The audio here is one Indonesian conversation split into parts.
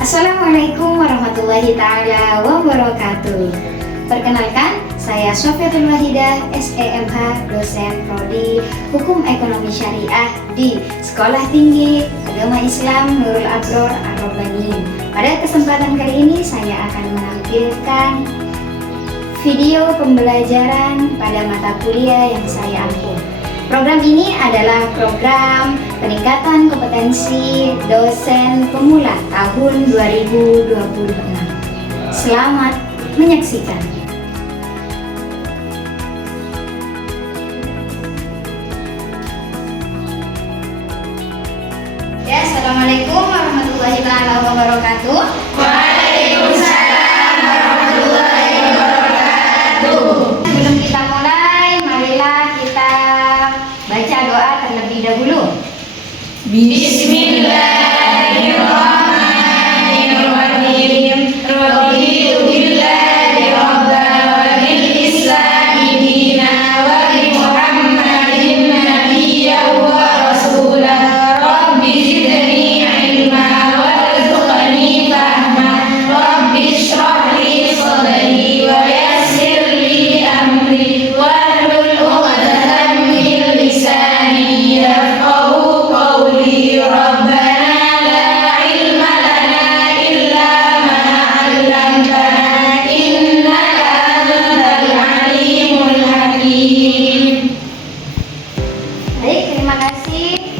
Assalamualaikum warahmatullahi ta'ala wabarakatuh. Perkenalkan, saya Sofyatul Wahidah, SEMH, dosen Prodi Hukum Ekonomi Syariah di Sekolah Tinggi Agama Islam Nurul Abror Ar-Rabbani. Pada kesempatan kali ini saya akan menampilkan video pembelajaran pada mata kuliah yang saya ampu. Program ini adalah program peningkatan kompetensi dosen pemula tahun 2026. Selamat menyaksikan. Ya, Assalamualaikum warahmatullahi wabarakatuh. Waalaikumsalam warahmatullahi wabarakatuh. Sebelum kita mulai, marilah kita baca doa terlebih dahulu. Bismillahirrahmanirrahim. Raditu billahi rabban wa bil islami dinan wa bi Muhammadin nabiyyan wa rasulan. Rabbi zidni ilma warzuqni fahma. Rabbi shrah li sadri wa yassir li amri wahlul 'uqdatam min lisani yafqahu qawli. Rabbana la ilma lana illa ma 'allamtana innaka antal alimul hakim. Baik, terima kasih.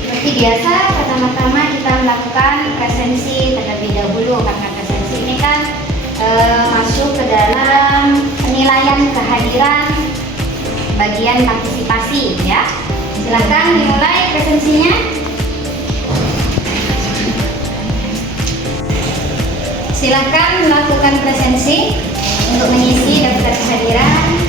Seperti biasa, pertama-tama kita melakukan presensi terlebih dahulu, karena presensi ini kan masuk ke dalam penilaian kehadiran bagian partisipasi, ya. Silakan dimulai presensinya. Silakan melakukan presensi untuk mengisi daftar kehadiran.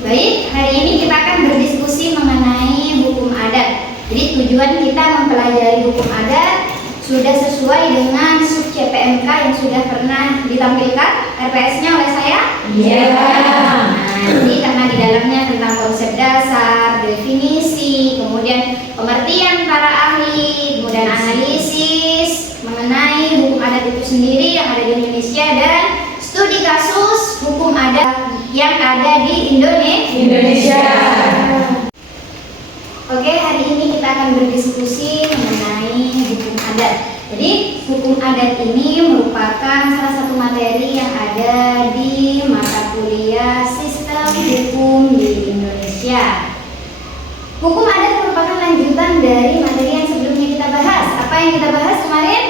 Baik, hari ini kita akan berdiskusi mengenai hukum adat. Jadi tujuan kita mempelajari hukum adat sudah sesuai dengan sub CPMK yang sudah pernah ditampilkan RPS-nya oleh saya? Iya. Nah, jadi karena di dalamnya tentang konsep dasar, definisi, kemudian pengertian para ahli, kemudian analisis mengenai hukum adat itu sendiri yang ada di Indonesia, dan studi kasus hukum adat yang ada di Indonesia. Oke, hari ini kita akan berdiskusi mengenai hukum adat. Jadi, hukum adat ini merupakan salah satu materi yang ada di mata kuliah Sistem Hukum di Indonesia. Hukum adat merupakan lanjutan dari materi yang sebelumnya kita bahas. Apa yang kita bahas kemarin?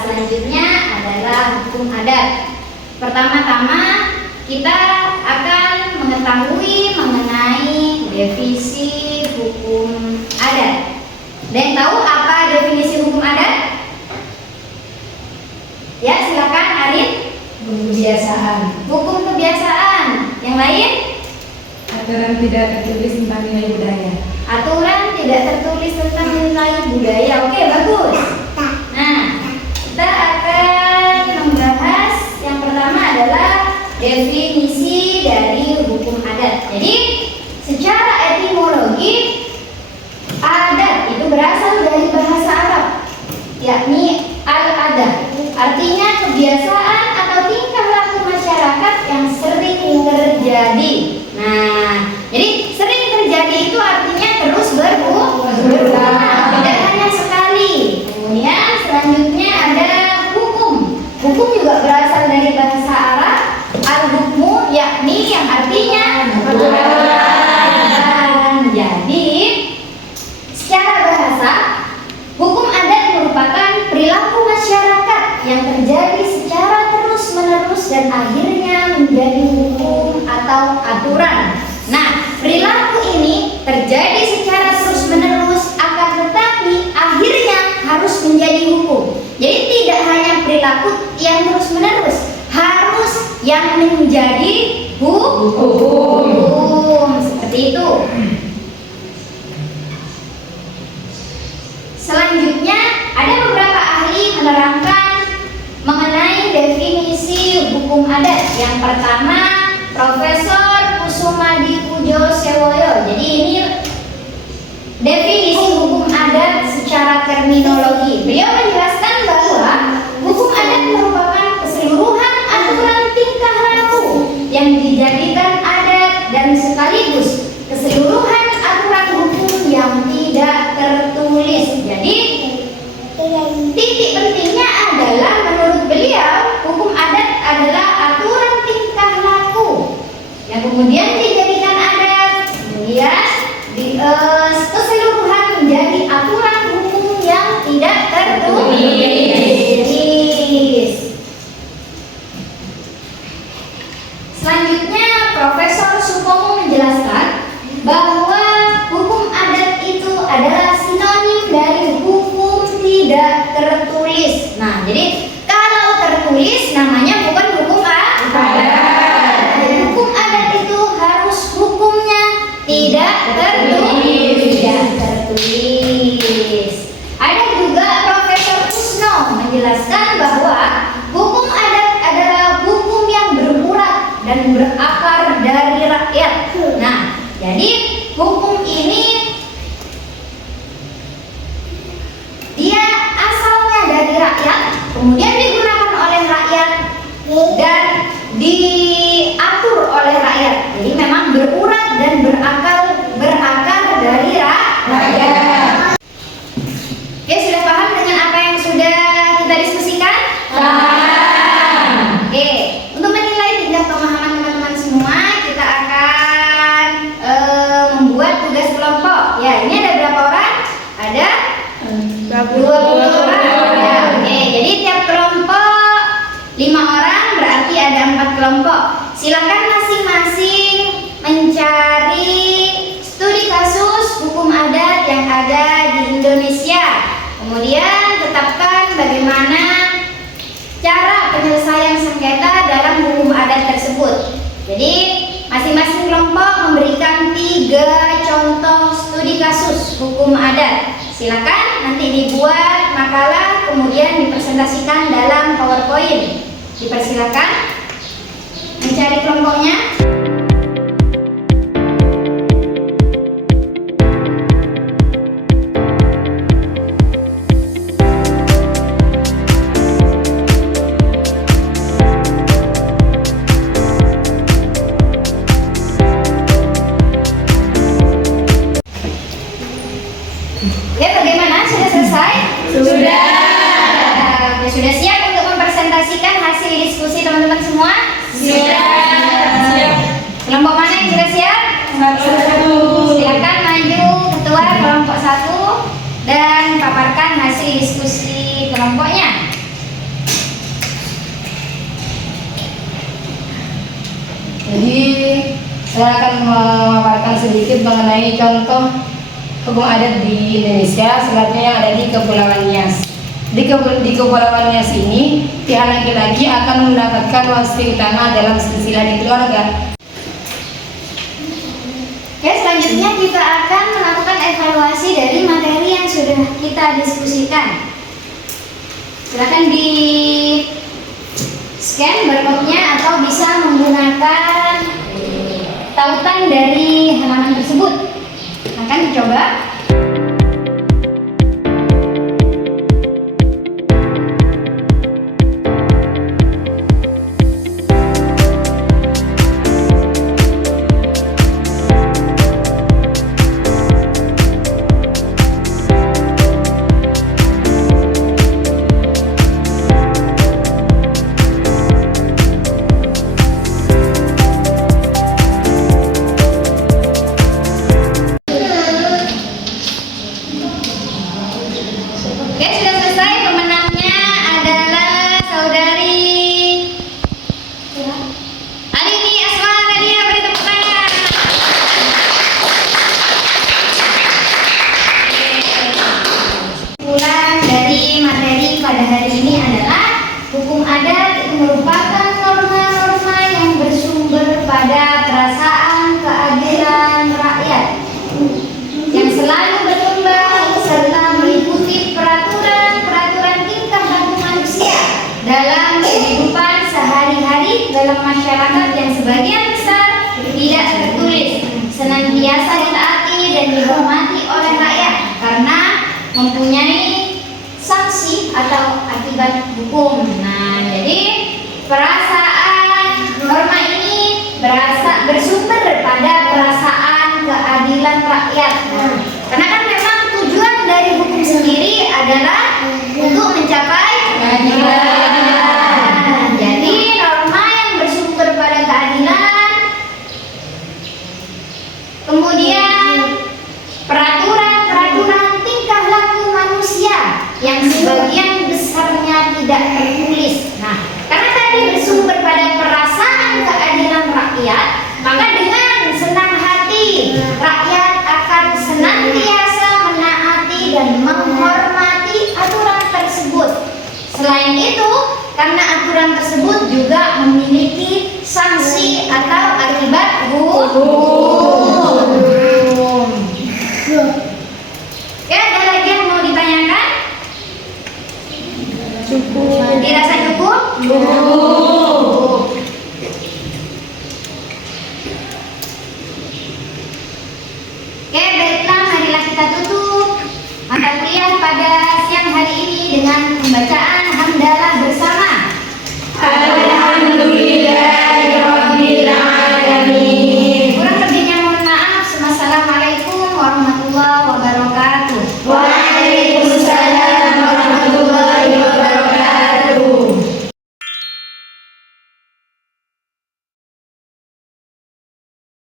Selanjutnya adalah hukum adat. Pertama-tama kita akan mengetahui mengenai definisi hukum adat. Dan tahu apa definisi hukum adat? Ya, silakan Arif. Kebiasaan. Hukum kebiasaan. Yang lain? Aturan tidak tertulis tentang nilai budaya. Aturan tidak tertulis tentang nilai budaya. Oke, bagus. Nah, kita akan membahas yang pertama adalah definisi dari hukum adat. Jadi, secara etimologi, adat itu berasal dari bahasa Arab, yakni al-adat. Artinya kebiasaan atau tingkah laku masyarakat yang sering terjadi. Nah, jadi sering terjadi itu artinya terus berulang, tidak hanya sekali. Kemudian selanjutnya ada hukum. Hukum juga berasal dari bahasa Arab al-hukmu, yakni yang artinya peraturan. Jadi secara bahasa, hukum adat merupakan perilaku masyarakat yang terjadi secara terus-menerus dan akhirnya menjadi hukum atau aturan. Nah, perilaku ini terjadi secara terus-menerus, akan tetapi akhirnya harus menjadi hukum. Jadi tidak hanya perilaku yang terus-menerus, harus yang menjadi hukum. Seperti itu. Selanjutnya, ada beberapa ahli menerangkan mengenai definisi hukum adat. Yang pertama, Profesor Kusumadi Pujo Sewoyo. Jadi ini definisi hukum adat secara terminologi. Beliau menjelaskan bahwa hukum adat merupakan keseluruhan aturan tingkah laku yang dijadikan adat dan sekaligus keseluruhan aturan hukum yang tidak tertulis. Jadi titik pentingnya adalah menurut beliau hukum adat adalah aturan tingkah laku yang kemudian dijadikan adat, kemudian keseluruhan menjadi aturan hukum yang tidak tertulis. Selanjutnya, Profesor Supomo menjelaskan bahwa hukum adat itu adalah sinonim dari hukum tidak tertulis. Nah, jadi kalau tertulis namanya bukan hukum adat. Hukum adat itu harus hukumnya tidak tertulis. Ada juga Profesor Kusno menjelaskan bahwa hukum adat adalah hukum yang berurat dan berakar dari rakyat. Nah, jadi hukum ini dia asalnya dari rakyat, kemudian digunakan oleh rakyat dan diatur oleh rakyat. Jadi memang berurat dan berakar dari rakyat. Oke, sudah paham dengan apa yang sudah kita diskusikan? Paham. Oke, untuk menilai tingkat pemahaman teman-teman semua, kita akan membuat tugas kelompok. Ya, ini ada berapa orang? Ada 20 orang. Ya, oke, jadi tiap kelompok 5 orang, berarti ada 4 kelompok. Silakan masing-masing mencari studi kasus hukum adat yang ada di Indonesia. Kemudian tetapkan bagaimana cara penyelesaian sengketa dalam hukum adat tersebut. Jadi masing-masing kelompok memberikan 3 contoh studi kasus hukum adat. Silakan nanti dibuat makalah kemudian dipresentasikan dalam PowerPoint. Dipersilakan mencari kelompoknya. Oke, bagaimana? Sudah selesai? Sudah. Sudah siap untuk mempresentasikan hasil diskusi teman-teman semua? Siap. Kelompok mana yang sudah siap? Satu. Silakan maju ketua kelompok 1 dan paparkan hasil diskusi kelompoknya. Jadi saya akan memaparkan sedikit mengenai contoh hukum adat di Indonesia, selanjutnya yang ada di Kepulauan Nias. Di Kepulauan Nias ini, pihak laki-laki akan mendapatkan wasti utama dalam silsilah di keluarga. Oke, selanjutnya kita akan melakukan evaluasi dari materi yang sudah kita diskusikan. Silakan di scan barcode-nya atau bisa menggunakan tautan dari halaman tersebut. Akan dicoba. mempunyai sanksi atau akibat hukum. Nah, jadi perasaan norma ini bersumber pada perasaan keadilan rakyat. Nah, karena kan memang tujuan dari hukum sendiri adalah untuk mencapai keadilan. Jadi norma yang bersumber pada keadilan, kemudian peraturan tingkah laku manusia yang sebagian besarnya tidak tertulis. Nah, karena tadi bersumber pada perasaan keadilan rakyat, maka dengan senang hati rakyat akan senantiasa menaati dan menghormati aturan tersebut. Selain itu, karena aturan tersebut juga memiliki sanksi atau akibat hukum. Ya, ada lagi yang mau ditanyakan? Cukup. Dirasa cukup? Cukup. Oke, baiklah, marilah kita tutup mata kuliah pada siang hari ini dengan pembacaan hamdalah bersama. Alhamdulillahirabbil alamin. Kurang lebihnya mohon maaf. Wassalamualaikum warahmatullahi wabarakatuh.